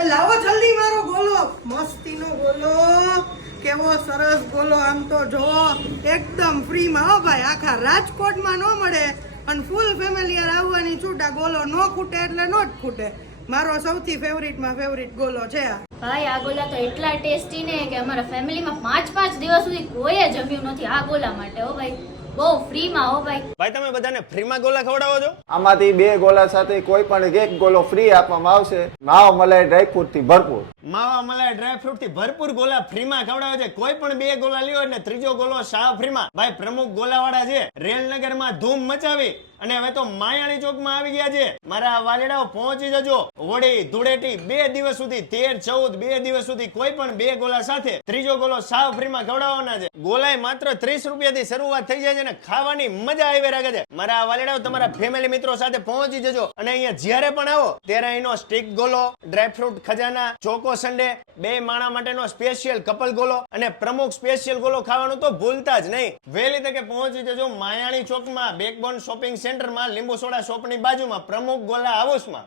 એ લાવો જલ્દી મારો ગોલો, મસ્તીનો ગોલો, કેવો સરસ ગોલો. આમ તો જો એકદમ ફ્રીમાં હો ભાઈ, આખા રાજકોટમાં ન મળે અને ફૂલ ફેમિલી યાર આવવાની છૂટા. ગોલો નો ખૂટે એટલે નો જ ખૂટે. મારો સૌથી ફેવરિટમાં ફેવરિટ ગોલો છે આ. ભાઈ આ ગોલા તો એટલા ટેસ્ટી ને કે અમારા ફેમિલીમાં 5-5 દિવસ સુધી કોઈએ જમ્યું નથી આ ગોલા માટે. હો ભાઈ બહુ ફ્રીમાં. હો ભાઈ ભાઈ તમે બધાને ફ્રીમાં ગોલા ખવડાવો છો? આમાંથી 2 ગોલા સાથે કોઈ પણ એક ગોલો ફ્રી આપવામાં આવશે. માવો મલાઈ ડ્રાયફ્રૂટ થી ભરપૂર. માવા મલાઈ ડ્રાયફ્રૂટ થી ભરપૂર ગોલા ફ્રીમાં ખવડાવે છે. કોઈ પણ 2 ગોલા લ્યો એટલે ત્રીજો ગોલો સાવ ફ્રીમાં. ભાઈ પ્રમુખ ગોલાવાળા છે રેલનગરમાં ધૂમ મચાવી અને હવે તો માયાણી ચોકમાં આવી ગયા છે. મારા વાલેડાઓ પહોંચી જજો. હોળી ધૂળેટી 2 દિવસ સુધી 13-14 2 દિવસ સુધી કોઈ પણ 2 ગોલા સાથે ત્રીજો ગોલો સાવ ફ્રીમાં ખવડાવવાના છે. ગોલાય માત્ર 30 રૂપિયાથી શરૂઆત થઈ જાય છે અને ખાવાની મજા આવી રાખે છે. મારા વાલેડાઓ તમારા ફેમિલી મિત્રો સાથે પહોંચી જજો અને અહીંયા જ્યારે પણ આવો ત્યારે અહીંનો સ્ટીક ગોલો, ડ્રાયફ્રૂટ ખજાના, ચોકો સન્ડે, 2 માણા માટેનો સ્પેશિયલ કપલ ગોલો અને પ્રમુખ સ્પેશિયલ ગોલો ખાવાનું તો ભૂલતા જ નહીં. વહેલી તકે પહોંચી જજો માયાણી ચોકમાં બેકબોન શોપિંગ સેન્ટરમાં લીંબુ સોડા શોપની બાજુમાં પ્રમુખ ગોલા હાઉસમાં.